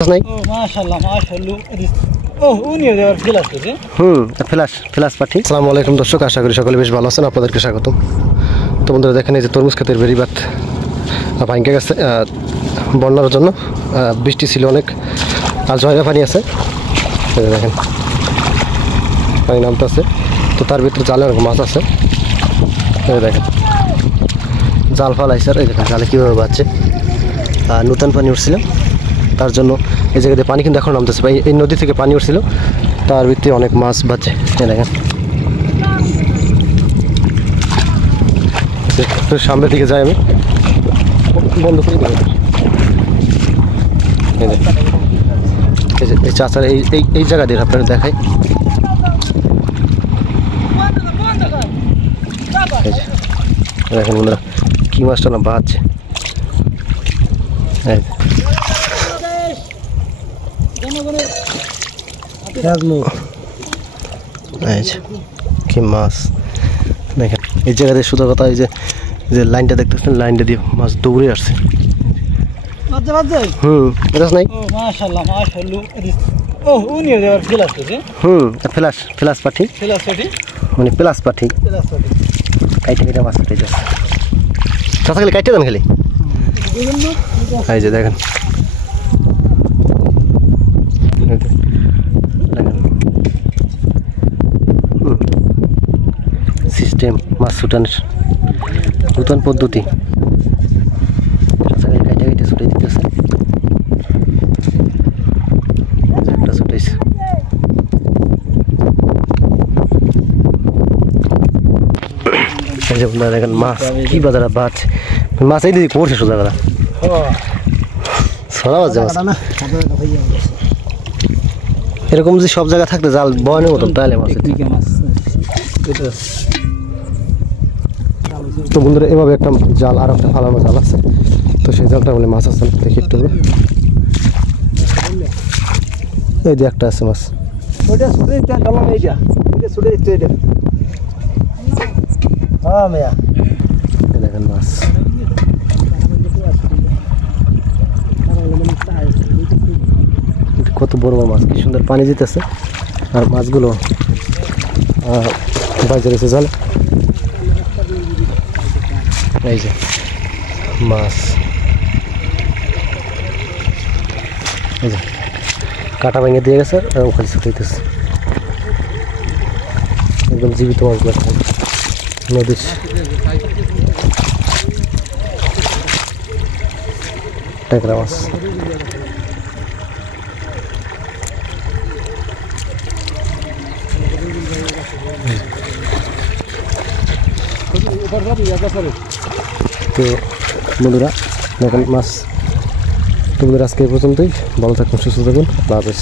নাই মাশাআল্লাহ মাশাআল্লাহ উনিও দেওয়ার ফ্লাশ আছে ফ্লাশ পাঠি। আসসালামু আলাইকুম দর্শক, আশা করি সকলে বেশ ভালো আছেন। আপনাদেরকে স্বাগতম। তো বন্ধুরা দেখেন, এই যে তরমুজ ক্ষেতের বেড়িবাঁধ ভাঙ্গে গেছে বন্যার জন্য। বৃষ্টি ছিল অনেক, আর জায়গা পানি আছে। দেখেন পানি নামতে আছে, তো তার ভিতরে জালে অনেক মাছ আছে। দেখেন জাল ফালাইছে, আর এই দেখেন জালে কীভাবে বাজছে। নতুন পানি উঠছিল, তার জন্য এই জায়গাতে পানি কিন্তু এখন নামতেছে। ভাই এই নদী থেকে পানি উঠছিল, তার ভিতরে অনেক মাছ বাজছে। দেখেন সামনের দিকে যাই আমি, বন্ধ করে দেবো। এই চাচার এই জায়গা দিয়ে আপনারা দেখাই। দেখেন বন্ধুরা কি মাছটা না বাজছে। কি মাছ দেখেন এই জায়গাতে। শুধু কথা এই যে লাইনটা দেখতেছেন, লাইনটা দিয়ে মাছ দৌড়ে আসছে। নাই মাশাআল্লাহ মাশাআল্লাহ উনিও দেওয়ার ফ্লাশ আছে ফ্লাশ পাঠি মানে প্লাস পাঠি কাইটে কাইটে মাছ কাটে যাচ্ছে। চাষা খালি কাইটে দেন খালি। এই যে দেখেন সিস্টেম মাছ ছুটানোর নতুন পদ্ধতি। কাইটে কাইটে ছুটে দিতেছে, একটা ছুটাইছে। এই যে আপনারা দেখেন মাছ কি বাজারে বাজছে। মাছ এই দিদি পড়ছে সোজা কথা ছড়া বাজছে মাছ। এরকম যদি সব জায়গায় থাকতে জাল বয়ানের মতন, তাহলে মাছ। তো বন্ধুরা এভাবে একটা জাল, আর একটা ফালানো জাল আছে, তো সেই জালটা বলে মাছ আছে। দেখি একটু, এই যে একটা আছে মাছ। দেখেন মাছ কত বড় বড় মাছ, কি সুন্দর পানি দিতেছে। আর মাছগুলো বাজে রয়েছে জালে। এই যে মাছ, এই যে কাটা ভেঙে দিয়ে গেছে, আর ওখানে ছুটাইতেছে। একদম জীবিত মাছগুলো নদীর। ট্যাংরা মাছ তো বন্ধুরা দেখেন মাছ। তো বন্ধুরা আজকে এই পর্যন্তই, ভালো থাকুন, সুস্থ থাকুন, আল্লাহ হাফেজ।